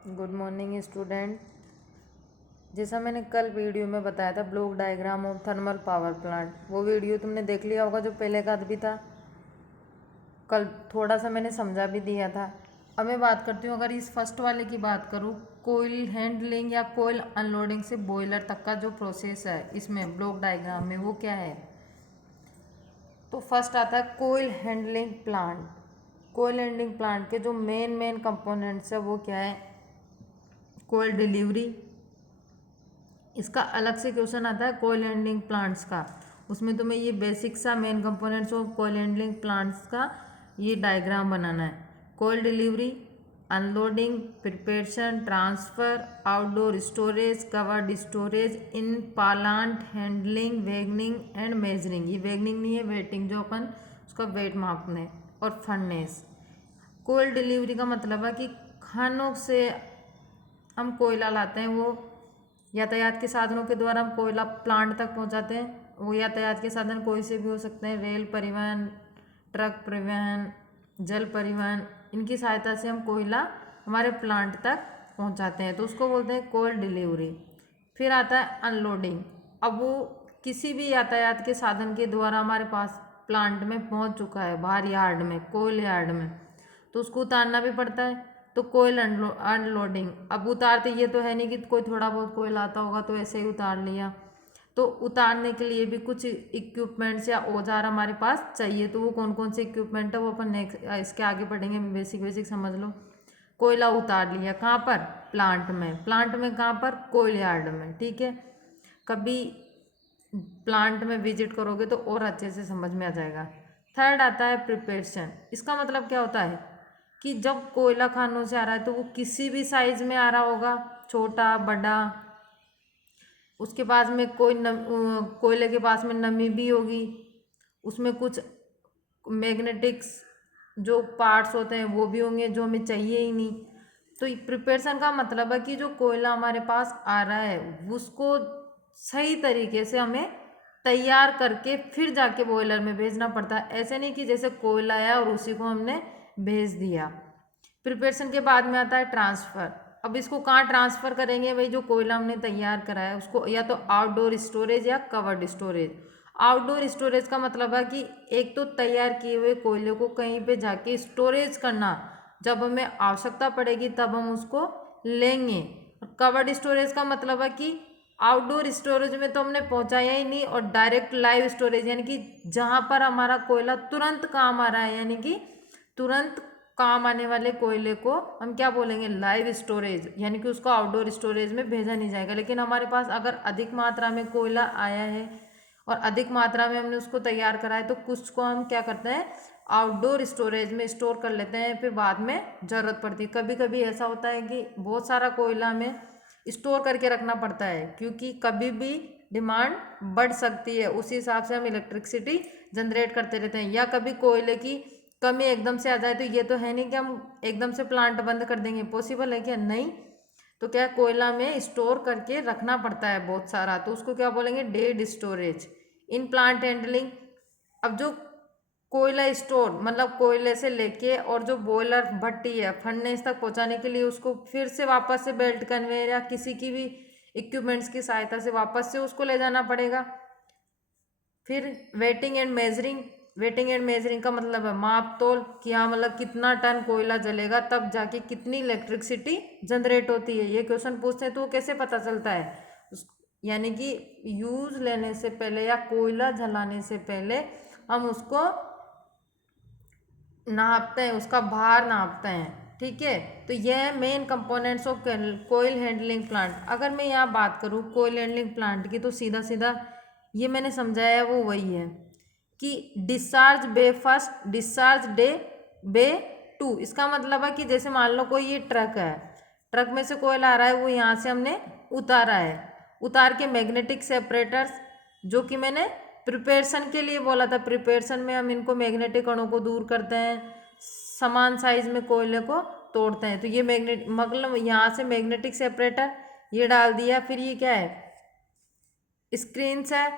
Good morning student. जैसा मैंने कल वीडियो में बताया था block diagram of thermal power plant, वो वीडियो तुमने देख लिया होगा जो पहले का भी था। कल थोड़ा सा मैंने समझा भी दिया था। अब मैं बात करती हूँ, अगर इस फर्स्ट वाले की बात करूँ, कोयल हैंडलिंग या कोयल अनलोडिंग से बॉयलर तक का जो प्रोसेस है इसमें ब्लॉक डायग्राम में, वो क्या है। तो फर्स्ट आता है कोयल हैंडलिंग प्लांट। कोयल हैंडलिंग प्लांट के जो मेन कंपोनेंट्स है वो क्या है। कोयल डिलीवरी, इसका अलग से क्वेश्चन आता है कोयल हैंडलिंग प्लांट्स का। उसमें तुम्हें ये बेसिक सा main components of coal handling plants का ये डायग्राम बनाना है। Coal delivery, unloading, preparation, transfer, outdoor storage, covered storage, in plant handling, wagoning and measuring. ये वैगनिंग नहीं है, वेटिंग, जो अपन उसका वेट मापने, और फर्नेस। कोयल डिलीवरी का मतलब है कि खानों से हम कोयला लाते हैं, वो यातायात के साधनों के द्वारा हम कोयला प्लांट तक पहुंचाते हैं। वो यातायात के साधन कोई से भी हो सकते हैं, रेल परिवहन, ट्रक परिवहन, जल परिवहन, इनकी सहायता से हम कोयला हमारे प्लांट तक पहुंचाते हैं, तो उसको बोलते हैं कोयल डिलीवरी। फिर आता है अनलोडिंग। अब वो किसी भी यातायात के साधन के द्वारा हमारे पास प्लांट में पहुंच चुका है, बाहर यार्ड में, कोयल यार्ड में, तो उसको उतारना भी पड़ता है, तो कोयल अनलोडिंग। अब उतारते ये तो है नहीं कि कोई थोड़ा बहुत कोयल आता होगा तो ऐसे ही उतार लिया, तो उतारने के लिए भी कुछ इक्विपमेंट्स या औजार हमारे पास चाहिए। तो वो कौन कौन से इक्विपमेंट है वो अपन नेक्स्ट इसके आगे पढ़ेंगे, बेसिक समझ लो। कोयला उतार लिया कहाँ पर, प्लांट में। प्लांट में कहाँ पर, कोयल यार्ड में, ठीक है। कभी प्लांट में विजिट करोगे तो और अच्छे से समझ में आ जाएगा। थर्ड आता है प्रिपरेशन। इसका मतलब क्या होता है कि जब कोयला खानों से आ रहा है तो वो किसी भी साइज में आ रहा होगा, छोटा बड़ा, उसके पास में कोयले के पास में नमी भी होगी, उसमें कुछ मैग्नेटिक्स जो पार्ट्स होते हैं वो भी होंगे जो हमें चाहिए ही नहीं। तो प्रिपरेशन का मतलब है कि जो कोयला हमारे पास आ रहा है उसको सही तरीके से हमें तैयार करके फिर जाके बॉयलर में भेजना पड़ता है। ऐसे नहीं कि जैसे कोयला आया और उसी को हमने भेज दिया। प्रिपरेशन के बाद में आता है ट्रांसफ़र। अब इसको कहाँ ट्रांसफ़र करेंगे भाई, जो कोयला हमने तैयार करा है उसको या तो आउटडोर स्टोरेज या कवर्ड स्टोरेज। आउटडोर स्टोरेज का मतलब है कि एक तो तैयार किए हुए कोयले को कहीं पे जाके स्टोरेज करना, जब हमें आवश्यकता पड़ेगी तब हम उसको लेंगे। और कवर्ड स्टोरेज का मतलब है कि आउटडोर स्टोरेज में तो हमने पहुंचाया ही नहीं, और डायरेक्ट लाइव स्टोरेज यानी कि जहाँ पर हमारा कोयला तुरंत काम आ रहा है, यानी कि तुरंत काम आने वाले कोयले को हम क्या बोलेंगे, लाइव स्टोरेज, यानी कि उसको आउटडोर स्टोरेज में भेजा नहीं जाएगा। लेकिन हमारे पास अगर अधिक मात्रा में कोयला आया है और अधिक मात्रा में हमने उसको तैयार करा है तो कुछ को हम क्या करते हैं, आउटडोर स्टोरेज में स्टोर कर लेते हैं, फिर बाद में ज़रूरत पड़ती है। कभी कभी ऐसा होता है कि बहुत सारा कोयला हमें स्टोर करके रखना पड़ता है, क्योंकि कभी भी डिमांड बढ़ सकती है, उसी हिसाब से हम इलेक्ट्रिसिटी जनरेट करते रहते हैं। या कभी कोयले की कमी एकदम से आ जाए तो ये तो है नहीं कि हम एकदम से प्लांट बंद कर देंगे, पॉसिबल है क्या, नहीं। तो क्या कोयला में स्टोर करके रखना पड़ता है बहुत सारा, तो उसको क्या बोलेंगे, dead storage. In plant handling, अब जो कोयला स्टोर मतलब कोयले से लेके और जो बॉयलर भट्टी है फर्नेस तक पहुंचाने के लिए उसको फिर से वापस से बेल्ट कन्वेयर या किसी की भी इक्विपमेंट्स की सहायता से वापस से उसको ले जाना पड़ेगा। फिर waiting and measuring. Waiting and measuring का मतलब है माप तोल, कि हाँ मतलब कितना टन कोयला जलेगा तब जाके कितनी इलेक्ट्रिसिटी जनरेट होती है। ये क्वेश्चन पूछते हैं तो वो कैसे पता चलता है, यानी कि यूज लेने से पहले या कोयला जलाने से पहले हम उसको नापते हैं, उसका भार नापते हैं, ठीक है। तो यह main components of coal handling plant. अगर मैं यहाँ बात करूँ कोयल हैंडलिंग प्लांट की, तो सीधा सीधा ये मैंने समझाया है वो वही है कि discharge bay first, discharge day bay two. इसका मतलब है कि जैसे मान लो कोई ये ट्रक है, ट्रक में से कोयला आ रहा है, वो यहाँ से हमने उतारा है, उतार के मैग्नेटिक सेपरेटर्स, जो कि मैंने प्रिपरेशन के लिए बोला था, प्रिपरेशन में हम इनको मैग्नेटिक कणों को दूर करते हैं, समान साइज में कोयले को तोड़ते हैं। तो ये मैग्नेट मतलब यहाँ से मैग्नेटिक सेपरेटर ये डाल दिया। फिर ये क्या है, स्क्रीन है,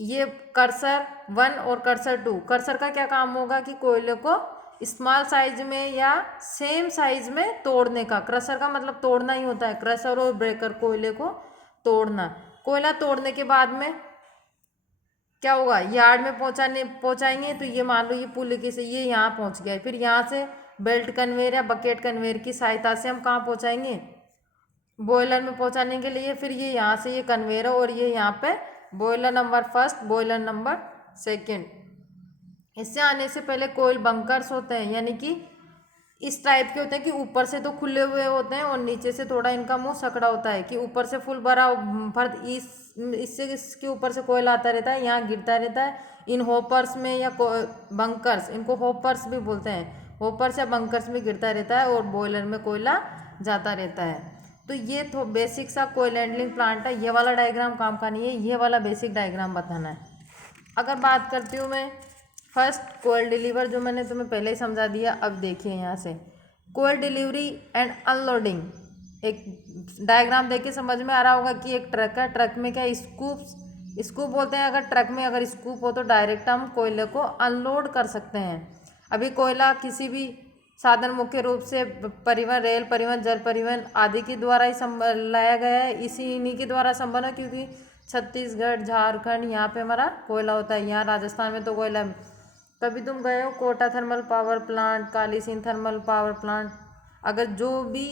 ये कर्सर 1 और कर्सर 2। कर्सर का क्या काम होगा कि कोयले को स्मॉल साइज में या सेम साइज में तोड़ने का। क्रशर का मतलब तोड़ना ही होता है, क्रशर और ब्रेकर, कोयले को तोड़ना। कोयला तोड़ने के बाद में क्या होगा, यार्ड में पहुंचाएंगे। तो ये मान लो ये पुल के से ये यहाँ पहुंच गया है, फिर यहाँ से बेल्ट कन्वेयर या बकेट कन्वेयर की सहायता से हम कहाँ पहुंचाएंगे, बॉयलर में पहुंचाने के लिए। फिर ये यहाँ से ये कन्वेयर और ये यहाँ पे boiler number first, boiler number second. इससे आने से पहले कोयल बंकर्स होते हैं, यानी कि इस टाइप के होते हैं कि ऊपर से तो खुले हुए होते हैं और नीचे से थोड़ा इनका मुंह सकड़ा होता है, कि ऊपर से फुल भरा भर इससे इसके ऊपर से कोयल आता रहता है, यहाँ गिरता रहता है। इन होपर्स में या बंकर्स, इनको होपर्स भी बोलते हैं, होपर्स या बंकर्स में गिरता रहता है और बॉयलर में कोयला जाता रहता है। तो ये तो बेसिक सा कोयल हैंडलिंग प्लांट है। ये वाला डायग्राम काम का नहीं है, ये वाला बेसिक डायग्राम बताना है। अगर बात करती हूँ मैं फर्स्ट कोयल डिलीवर, जो मैंने तुम्हें पहले ही समझा दिया। अब देखिए यहाँ से कोयल डिलीवरी एंड अनलोडिंग, एक डायग्राम देख के समझ में आ रहा होगा कि एक ट्रक है, ट्रक में क्या स्कूप बोलते हैं। अगर ट्रक में अगर स्कूप हो तो डायरेक्ट हम कोयले को अनलोड कर सकते हैं। अभी कोयला किसी भी साधन मुख्य रूप से परिवहन, रेल परिवहन, जल परिवहन आदि के द्वारा ही लाया गया है। इन्हीं के द्वारा संभव है, क्योंकि छत्तीसगढ़, झारखंड यहाँ पे हमारा कोयला होता है। यहाँ राजस्थान में तो कोयला, कभी तुम गए हो Kota thermal power plant, Kalisindh thermal power plant, अगर जो भी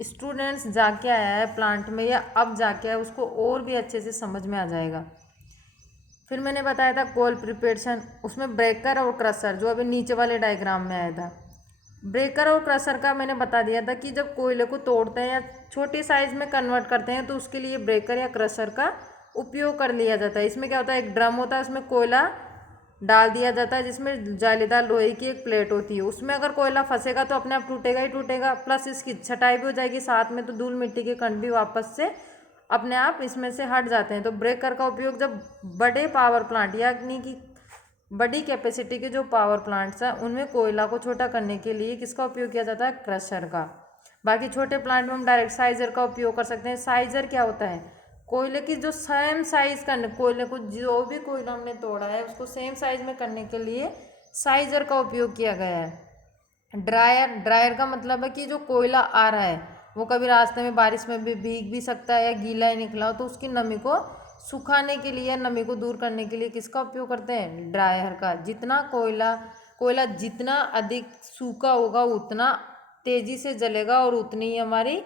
स्टूडेंट्स जाके आया है प्लांट में या अब जाके आया, उसको और भी अच्छे से समझ में आ जाएगा। फिर मैंने बताया था कोयल प्रिपरेशन, उसमें ब्रेकर और क्रशर, जो अभी नीचे वाले डायग्राम में आया था। ब्रेकर और क्रशर का मैंने बता दिया था कि जब कोयले को तोड़ते हैं या छोटी साइज में कन्वर्ट करते हैं तो उसके लिए ब्रेकर या क्रशर का उपयोग कर लिया जाता है। इसमें क्या होता है, एक ड्रम होता है, उसमें कोयला डाल दिया जाता है, जिसमें जालीदार लोहे की एक प्लेट होती है। उसमें अगर कोयला फंसेगा तो अपने आप टूटेगा ही टूटेगा, प्लस इसकी छटाई भी हो जाएगी साथ में, तो धूल मिट्टी के कण भी वापस से अपने आप इसमें से हट जाते हैं। तो ब्रेकर का उपयोग जब बड़े पावर प्लांट यानी कि बड़ी कैपेसिटी के जो पावर प्लांट्स हैं उनमें कोयला को छोटा करने के लिए किसका उपयोग किया जाता है, क्रशर का। बाकी छोटे प्लांट में हम डायरेक्ट साइजर का उपयोग कर सकते हैं। साइजर क्या होता है, कोयले की जो सेम साइज का, कोयले को जो भी कोयला हमने तोड़ा है उसको सेम साइज में करने के लिए साइजर का उपयोग किया गया है। ड्रायर का मतलब है कि जो कोयला आ रहा है वो कभी रास्ते में बारिश में भी भीग भी सकता है या गीला ही निकला हो, तो उसकी नमी को सुखाने के लिए, नमी को दूर करने के लिए किसका उपयोग करते हैं, ड्रायर का। जितना कोयला जितना अधिक सूखा होगा उतना तेजी से जलेगा और उतनी ही हमारी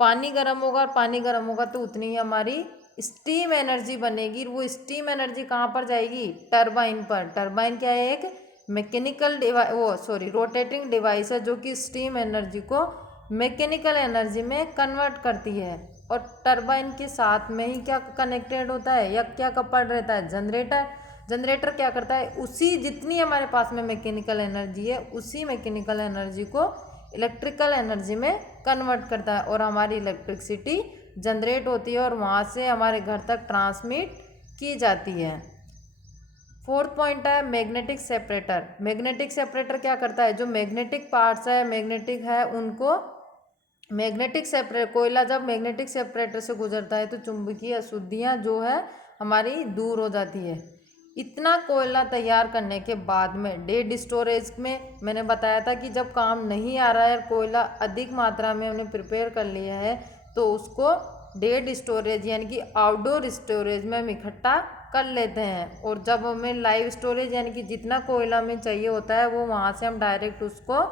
पानी गर्म होगा, और पानी गर्म होगा तो उतनी ही हमारी स्टीम एनर्जी बनेगी। वो स्टीम एनर्जी कहाँ पर जाएगी, टरबाइन पर। टरबाइन क्या है, एक मैकेनिकल रोटेटिंग डिवाइस है जो कि स्टीम एनर्जी को मैकेनिकल एनर्जी में कन्वर्ट करती है। और टरबाइन के साथ में ही क्या कनेक्टेड होता है या क्या कपल्ड रहता है, जनरेटर। जनरेटर क्या करता है, उसी जितनी हमारे पास में मैकेनिकल एनर्जी है उसी मैकेनिकल एनर्जी को इलेक्ट्रिकल एनर्जी में कन्वर्ट करता है और हमारी इलेक्ट्रिसिटी जनरेट होती है और वहाँ से हमारे घर तक ट्रांसमिट की जाती है। फोर्थ पॉइंट है मैग्नेटिक सेपरेटर। मैग्नेटिक सेपरेटर क्या करता है, जो मैग्नेटिक पार्ट्स है, मैग्नेटिक है, उनको कोयला जब मैग्नेटिक सेपरेटर से गुजरता है तो चुंबकीय अशुद्धियाँ जो है हमारी दूर हो जाती है। इतना कोयला तैयार करने के बाद में डेड स्टोरेज में मैंने बताया था कि जब काम नहीं आ रहा है, कोयला अधिक मात्रा में हमने प्रिपेयर कर लिया है, तो उसको डेड स्टोरेज यानी कि आउटडोर स्टोरेज में हम इकट्ठा कर लेते हैं। और जब हमें लाइव स्टोरेज यानी कि जितना कोयला हमें चाहिए होता है वो वहाँ से हम डायरेक्ट उसको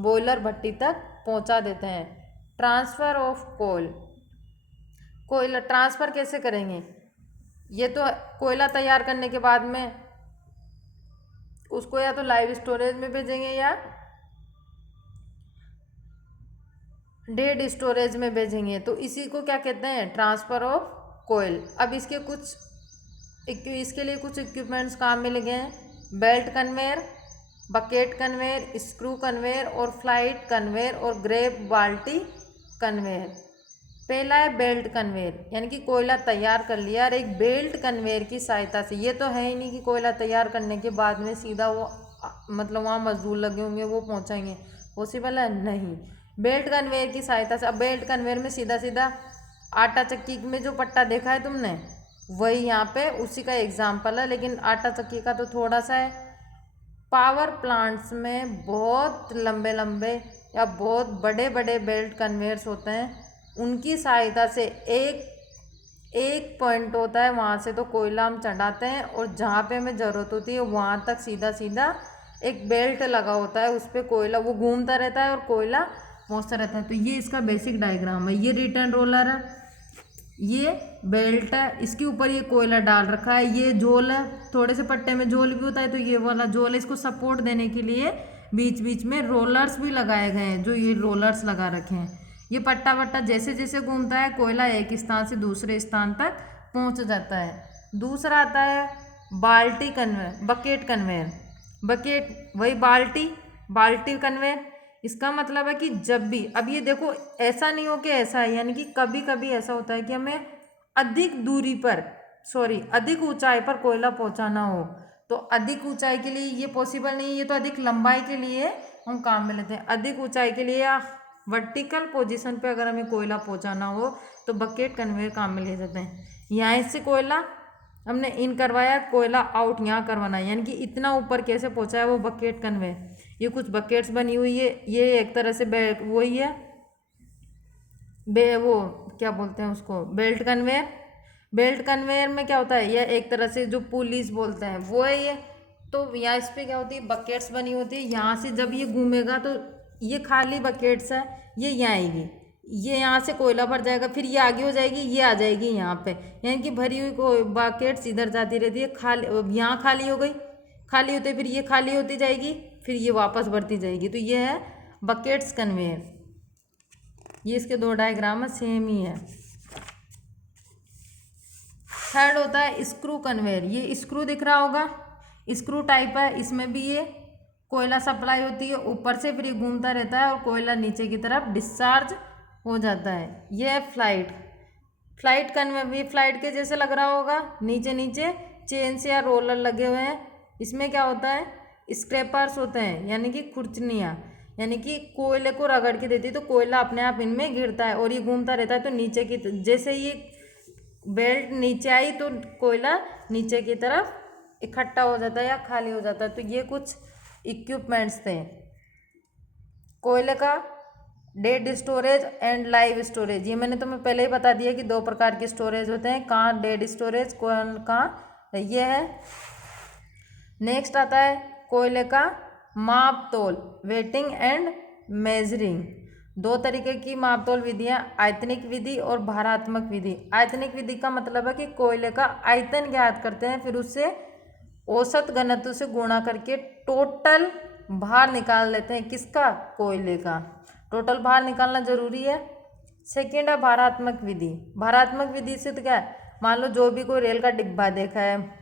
बॉयलर भट्टी तक पहुँचा देते हैं। ट्रांसफ़र ऑफ कोयला ट्रांसफ़र कैसे करेंगे, ये तो कोयला तैयार करने के बाद में उसको या तो लाइव स्टोरेज में भेजेंगे या डेड स्टोरेज में भेजेंगे, तो इसी को क्या कहते हैं, ट्रांसफ़र ऑफ कोयल। अब इसके लिए कुछ इक्विपमेंट्स काम में लगे हैं, belt conveyor, bucket conveyor, screw conveyor और फ्लाइट कन्वेयर और ग्रेप बाल्टी कन्वेयर। पहला है बेल्ट कन्वेयर, यानी कि कोयला तैयार कर लिया और एक बेल्ट कन्वेयर की सहायता से, ये तो है ही नहीं कि कोयला तैयार करने के बाद में सीधा वो मतलब वहाँ मजदूर लगे होंगे वो पहुँचाएंगे, पॉसिबल है नहीं। बेल्ट कन्वेयर की सहायता से, अब बेल्ट कन्वेयर में सीधा सीधा आटा चक्की में जो पट्टा देखा है तुमने वही यहाँ पे उसी का एग्जाम्पल है, लेकिन आटा चक्की का तो थोड़ा सा है पावर प्लांट्स में बहुत लंबे लंबे या बहुत बड़े बड़े बेल्ट कन्वेयर्स होते हैं, उनकी सहायता से एक एक पॉइंट होता है, वहाँ से तो कोयला हम चढ़ाते हैं और जहाँ पे हमें ज़रूरत होती है वहाँ तक सीधा सीधा एक बेल्ट लगा होता है, उस पर कोयला वो घूमता रहता है और कोयला पहुँचता रहता है। तो ये इसका बेसिक डायग्राम है। ये रिटर्न रोलर है, ये बेल्ट है, इसके ऊपर ये कोयला डाल रखा है, ये झोल है, थोड़े से पट्टे में झोल भी होता है, तो ये वाला झोल है। इसको सपोर्ट देने के लिए बीच बीच में रोलर्स भी लगाए गए हैं, जो ये रोलर्स लगा रखे हैं। ये पट्टा वट्टा जैसे जैसे घूमता है कोयला एक स्थान से दूसरे स्थान तक पहुंच जाता है। दूसरा आता है बाल्टी कन्वेयर, बकेट कन्वेयर। बकेट वही बाल्टी कन्वेयर। इसका मतलब है कि जब भी, अब ये देखो ऐसा नहीं हो कि ऐसा है, यानी कि कभी कभी ऐसा होता है कि हमें अधिक दूरी पर अधिक ऊंचाई पर कोयला पहुंचाना हो, तो अधिक ऊंचाई के लिए ये पॉसिबल नहीं है, ये तो अधिक लंबाई के लिए हम काम में लेते हैं। अधिक ऊंचाई के लिए या वर्टिकल पोजीशन पे अगर हमें कोयला पहुंचाना हो तो बकेट कन्वेयर काम में ले जाते हैं। यहाँ से कोयला हमने इन करवाया, कोयला आउट यहाँ करवाना है, यानी कि इतना ऊपर कैसे पहुंचाया वो बकेट कन्वेयर। ये कुछ बकेट्स बनी हुई है, ये एक तरह से वही है वो क्या बोलते हैं उसको, बेल्ट कन्वेयर। बेल्ट कन्वेयर में क्या होता है, यह एक तरह से जो पुलिस बोलते हैं वो है ये। तो यहाँ इस पर क्या होती है, बकेट्स बनी होती है, यहाँ से जब ये घूमेगा तो ये खाली बकेट्स है, ये यहाँ आएगी, ये यहाँ से कोयला भर जाएगा, फिर ये आगे हो जाएगी, ये आ जाएगी यहाँ पे, यानी कि भरी हुई बकेट्स इधर जाती रहती है, खाली यहाँ खाली हो गई, खाली होते फिर ये खाली होती जाएगी, फिर ये वापस बढ़ती जाएगी। तो ये है बकेट्स कन्वेयर। ये इसके दो डायग्राम है, सेम ही है। थर्ड होता है स्क्रू कन्वेयर। ये स्क्रू दिख रहा होगा, स्क्रू टाइप है, इसमें भी ये कोयला सप्लाई होती है ऊपर से, फिर ये घूमता रहता है और कोयला नीचे की तरफ डिस्चार्ज हो जाता है। ये है फ्लाइट कन्वेयर। ये फ्लाइट के जैसे लग रहा होगा, नीचे नीचे चेन से या रोलर लगे हुए हैं। इसमें क्या होता है, स्क्रैपर्स होते हैं, यानी कि खुरचनियाँ, यानी कि कोयले को रगड़ के देती है तो कोयला अपने आप इनमें गिरता है और ये घूमता रहता है। तो नीचे की जैसे ये बेल्ट नीचे आई तो कोयला नीचे की तरफ इकट्ठा हो जाता है या खाली हो जाता है। तो ये कुछ इक्विपमेंट्स थे कोयले का। Dead storage and live storage, ये मैंने तुम्हें पहले ही बता दिया कि दो प्रकार के स्टोरेज होते हैं, कहाँ डेड स्टोरेज, कहाँ ये है। नेक्स्ट आता है कोयले का माप तोल, वेटिंग एंड मेजरिंग। दो तरीके की माप तोल विधियाँ, आयतनिक विधि और भारात्मक विधि। आयतनिक विधि का मतलब है कि कोयले का आयतन ज्ञात करते हैं, फिर उससे औसत घनत्व से गुणा करके टोटल भार निकाल लेते हैं। किसका, कोयले का टोटल भार निकालना जरूरी है। सेकेंड है भारात्मक विधि। भारात्मक विधि से तो क्या है, मान लो जो भी कोई रेल का डिब्बा देखा है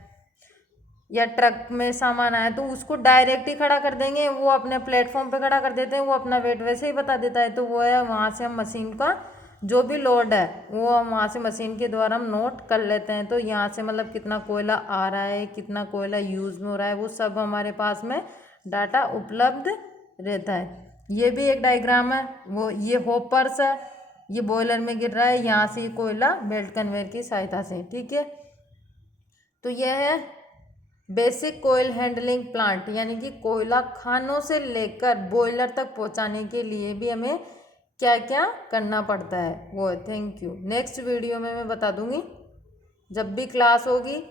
या ट्रक में सामान आया तो उसको डायरेक्ट ही खड़ा कर देंगे, वो अपने प्लेटफॉर्म पे खड़ा कर देते हैं, वो अपना वेट वैसे ही बता देता है। तो वो है, वहाँ से हम मशीन का जो भी लोड है वो हम वहाँ से मशीन के द्वारा हम नोट कर लेते हैं। तो यहाँ से मतलब कितना कोयला आ रहा है, कितना कोयला यूज़ में हो रहा है, वो सब हमारे पास में डाटा उपलब्ध रहता है। ये भी एक डायग्राम है, वो ये होपर्स है, ये बॉयलर में गिर रहा है, यहाँ से ये कोयला बेल्ट कन्वेयर की सहायता से, ठीक है। तो यह है बेसिक कोयल हैंडलिंग प्लांट, यानी कि कोयला खानों से लेकर बॉयलर तक पहुंचाने के लिए भी हमें क्या क्या करना पड़ता है वो। Thank you. नेक्स्ट वीडियो में मैं बता दूंगी जब भी क्लास होगी,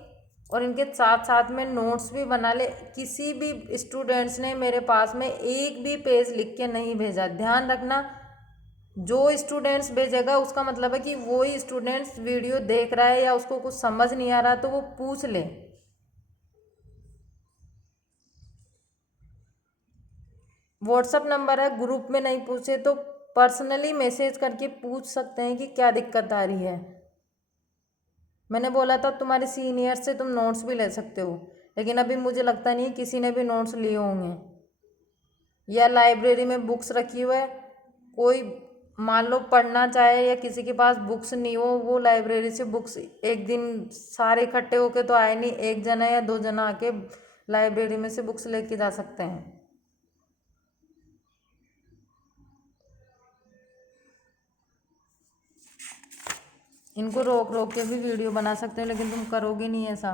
और इनके साथ साथ में नोट्स भी बना ले। किसी भी स्टूडेंट्स ने मेरे पास में एक भी पेज लिख के नहीं भेजा, ध्यान रखना। जो स्टूडेंट्स भेजेगा उसका मतलब है कि वो ही स्टूडेंट्स वीडियो देख रहा है या उसको कुछ समझ नहीं आ रहा तो वो पूछ ले। व्हाट्सअप नंबर है, ग्रुप में नहीं पूछे तो पर्सनली मैसेज करके पूछ सकते हैं कि क्या दिक्कत आ रही है। मैंने बोला था तुम्हारे सीनियर से तुम नोट्स भी ले सकते हो, लेकिन अभी मुझे लगता नहीं किसी ने भी नोट्स लिए होंगे, या लाइब्रेरी में बुक्स रखी हुई है। कोई मान लो पढ़ना चाहे या किसी के पास बुक्स नहीं हो, वो लाइब्रेरी से बुक्स एक दिन सारे इकट्ठे होके तो आए नहीं, एक जना या दो जना आके लाइब्रेरी में से बुक्स लेके जा सकते हैं। इनको रोक रोक के भी वीडियो बना सकते हो, लेकिन तुम करोगे नहीं ऐसा।